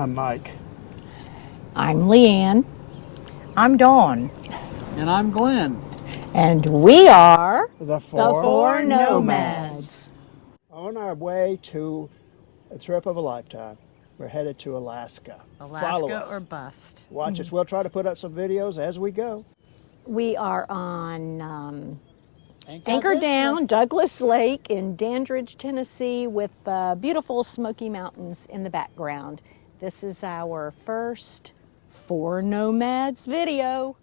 I'm Mike. I'm Leanne. I'm Dawn. And I'm Glenn. And we are The Four Nomads. On our way to a trip of a lifetime. We're headed to Alaska. Follow Alaska us. or bust. Watch us. We'll try to put up some videos as we go. We are on Anchor Down, Douglas Lake in Dandridge, Tennessee, with beautiful Smoky Mountains in the background. This is our first Four Nomads video.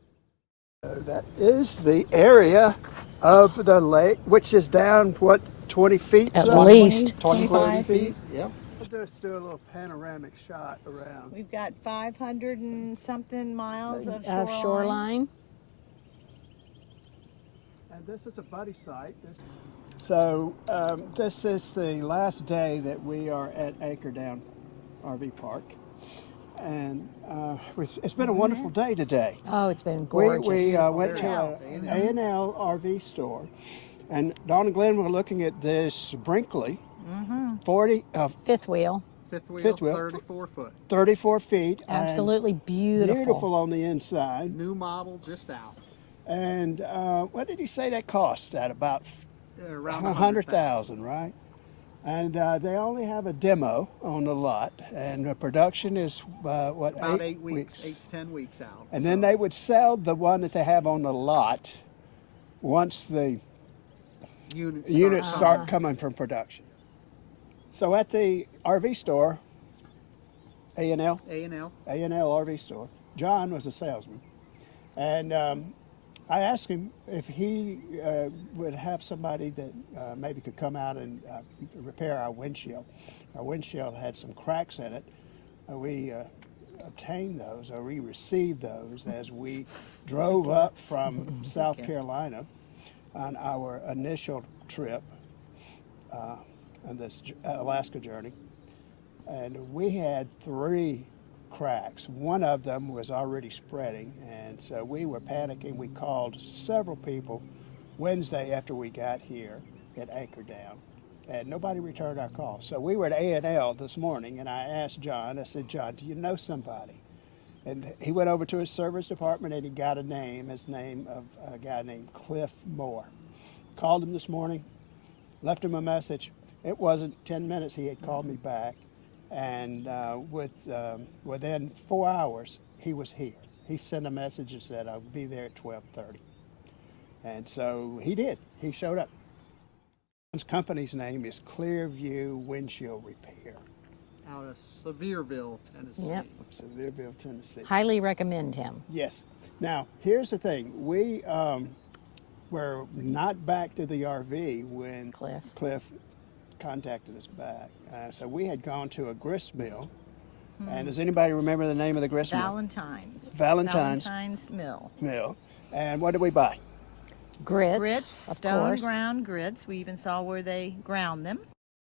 That is the area of the lake, which is down, what, 20 feet? At least. 25 feet? Yep. We'll just do a little panoramic shot around. We've got 500 and something miles of Shoreline. And this is a buddy site. So this is the last day that we are at Anchor Down RV Park. And it's been a wonderful day today. Oh, it's been gorgeous. We went to an A&L RV store, and Dawn and Glenn were looking at this Brinkley 40 Fifth wheel. Fifth wheel, Fifth wheel. 34 foot. 34 feet. Absolutely and beautiful. Beautiful on the inside. New model just out. And what did he say that cost? At about Around 100,000, right? And they only have a demo on the lot, and the production is what, About 8 weeks, 8 to 10 weeks out. And then they would sell the one that they have on the lot once the units start coming from production. So at the RV store, A&L RV store, John was a salesman, and I asked him if he would have somebody that maybe could come out and repair our windshield. Our windshield had some cracks in it. We obtained those, or we received those as we drove up from South Carolina on our initial trip on this Alaska journey. And we had 3 cracks. One of them was already spreading, and so we were panicking. We called several people Wednesday after we got here at Anchor Down, and nobody returned our call. So we were at A&L this morning, and I asked John, I said, John, do you know somebody? And he went over to his service department, and he got his name of a guy named Cliff Moore. Called him this morning, left him a message. It wasn't 10 minutes, he had called me back. And within 4 hours, he was here. He sent a message and said, I'll be there at 12:30. And so he did. He showed up. His company's name is Clearview Windshield Repair. Out of Sevierville, Tennessee. Yep. Sevierville, Tennessee. Highly recommend him. Yes. Now, here's the thing. We were not back to the RV when Cliff contacted us back. So we had gone to a grist mill. And does anybody remember the name of the grist mill? Valentine's Mill. And what did we buy? Grits, of course. Stone ground grits. We even saw where they ground them.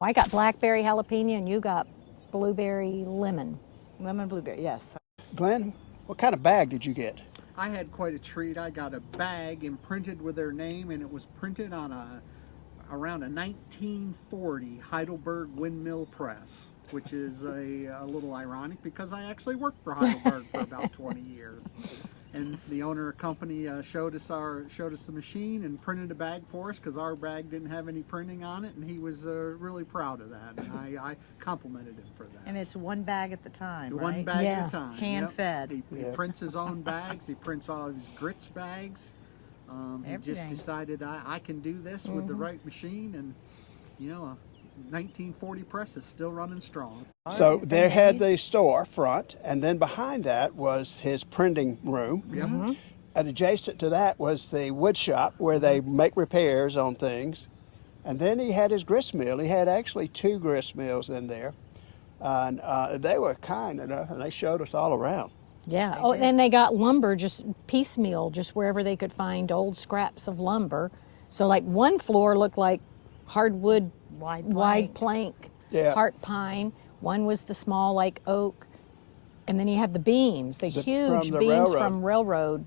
I got blackberry jalapeno, and you got blueberry lemon. Lemon blueberry, yes. Glenn, what kind of bag did you get? I had quite a treat. I got a bag imprinted with their name, and it was printed on around a 1940 Heidelberg windmill press, which is a little ironic because I actually worked for Heidelberg for about 20 years. And the owner of the company showed us the machine and printed a bag for us because our bag didn't have any printing on it, and he was really proud of that. And I complimented him for that. And it's one bag at the time, right? One bag at a time. Hand-fed. He prints his own bags. He prints all of his grits bags. He just decided I can do this with the right machine, and a 1940 press is still running strong. So they had the store front, and then behind that was his printing room. Yep. And adjacent to that was the wood shop where they make repairs on things. And then he had his grist mill. He had actually 2 grist mills in there. And they were kind enough, and they showed us all around. Yeah. Oh, and they got lumber just piecemeal, just wherever they could find old scraps of lumber. So like one floor looked like hardwood wide plank, heart pine. One was the small like oak. And then you had the beams, the huge beams from railroad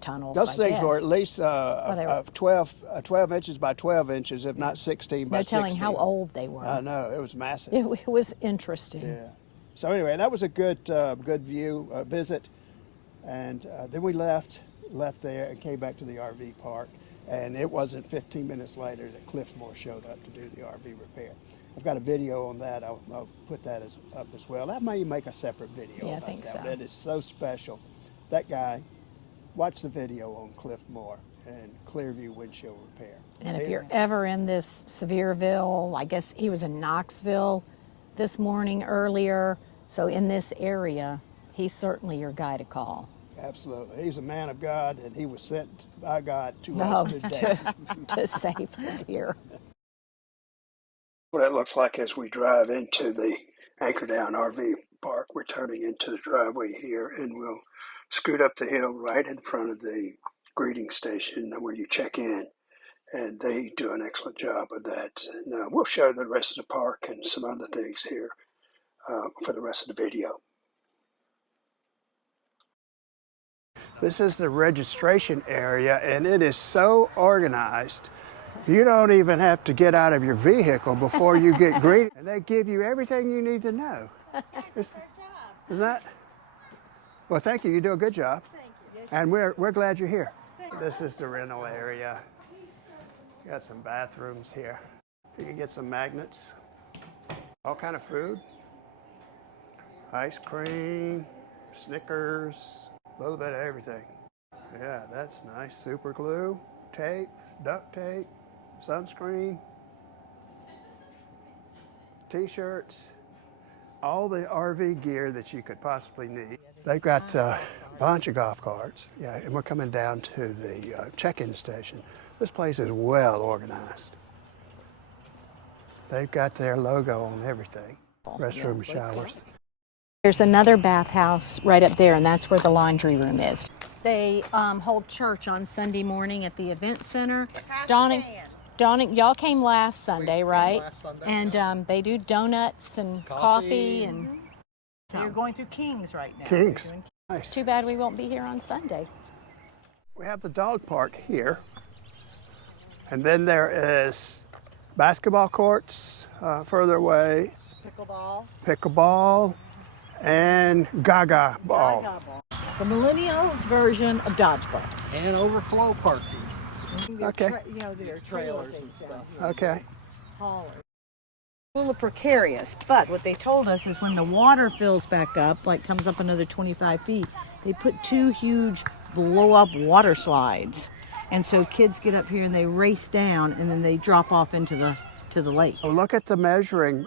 tunnels. Those things were at least 12 inches by 12 inches, if not 16 by 16. No telling how old they were. I know, it was massive. It was interesting. Yeah. So anyway, that was a good visit. And then we left there and came back to the RV park. And it wasn't 15 minutes later that Cliffmore showed up to do the RV repair. I've got a video on that. I'll put that up as well. That may make a separate video. Yeah, I about think that. so. That is so special. That guy, watch the video on Cliffmore and Clearview windshield repair. And if you're ever in this Sevierville, I guess he was in Knoxville this morning earlier. So in this area, he's certainly your guy to call. Absolutely. He's a man of God, and he was sent by God to us today. to save us here. What it looks like as we drive into the Anchordown RV park. We're turning into the driveway here, and we'll scoot up the hill right in front of the greeting station where you check in. And they do an excellent job of that. And we'll show the rest of the park and some other things here for the rest of the video. This is the registration area, and it is so organized. You don't even have to get out of your vehicle before you get greeted. And they give you everything you need to know. Isn't that? Well, thank you. You do a good job. Thank you. And we're glad you're here. This is the rental area. Got some bathrooms here. You can get some magnets. All kind of food. Ice cream, Snickers, a little bit of everything. Yeah, that's nice. Super glue, tape, duct tape, sunscreen, t-shirts, all the RV gear that you could possibly need. They've got a bunch of golf carts. Yeah, and we're coming down to the check-in station. This place is well organized. They've got their logo on everything. Restroom and showers. There's another bathhouse right up there, and that's where the laundry room is. They hold church on Sunday morning at the event center. Donnie, y'all came last Sunday, right? Last Sunday, and they do donuts and coffee and. So you're going through Kings right now. Kings. Nice. Too bad we won't be here on Sunday. We have the dog park here. And then there is basketball courts further away. Pickleball. And Gaga ball. The millennials version of dodgeball. And overflow parking. Okay. Their Trailers and stuff. Okay. Haulers. A little precarious, but what they told us is when the water fills back up, like comes up another 25 feet, they put 2 huge blow-up water slides. And so kids get up here and they race down, and then they drop off into the lake. Well, look at the measuring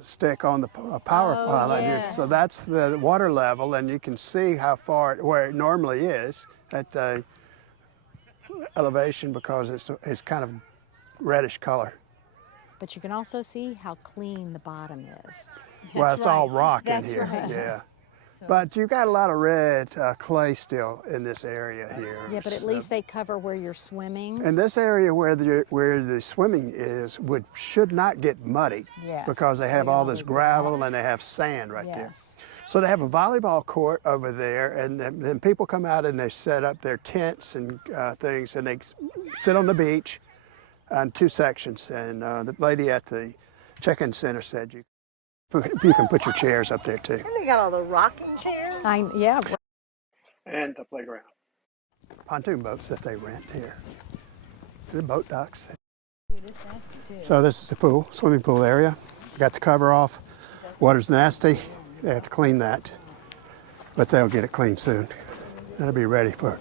stick on the power pilot. Yes. So that's the water level, and you can see how far, where it normally is at the elevation, because it's kind of reddish color. But you can also see how clean the bottom is. Well, it's all rock in That's here. right. Yeah. But you got a lot of red clay still in this area here. Yeah, but at least they cover where you're swimming. And this area where the swimming is should not get muddy. Yes. Because they have all this gravel and they have sand right there. Yes. So they have a volleyball court over there, and then people come out and they set up their tents and things, and they sit on the beach on 2 sections. And the lady at the check-in center said you can put your chairs up there too. And they got all the rocking chairs. Yeah. And the playground. Pontoon boats that they rent here. The boat docks. So this is the pool, swimming pool area. Got the cover off. Water's nasty. They have to clean that. But they'll get it clean soon. It'll be ready for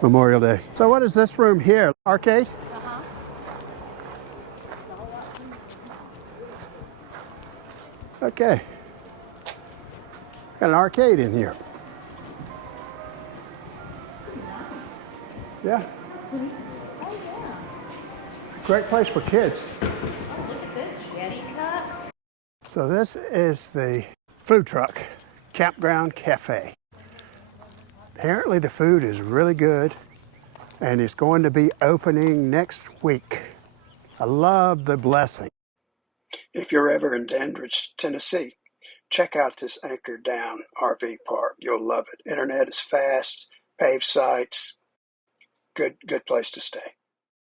Memorial Day. So what is this room here? Arcade? Okay. Got an arcade in here. Yeah. Great place for kids. So this is the food truck, Campground Cafe. Apparently the food is really good, and it's going to be opening next week. I love the blessing. If you're ever in Dandridge, Tennessee, check out this Anchordown RV park. You'll love it. Internet is fast, paved sites, good place to stay.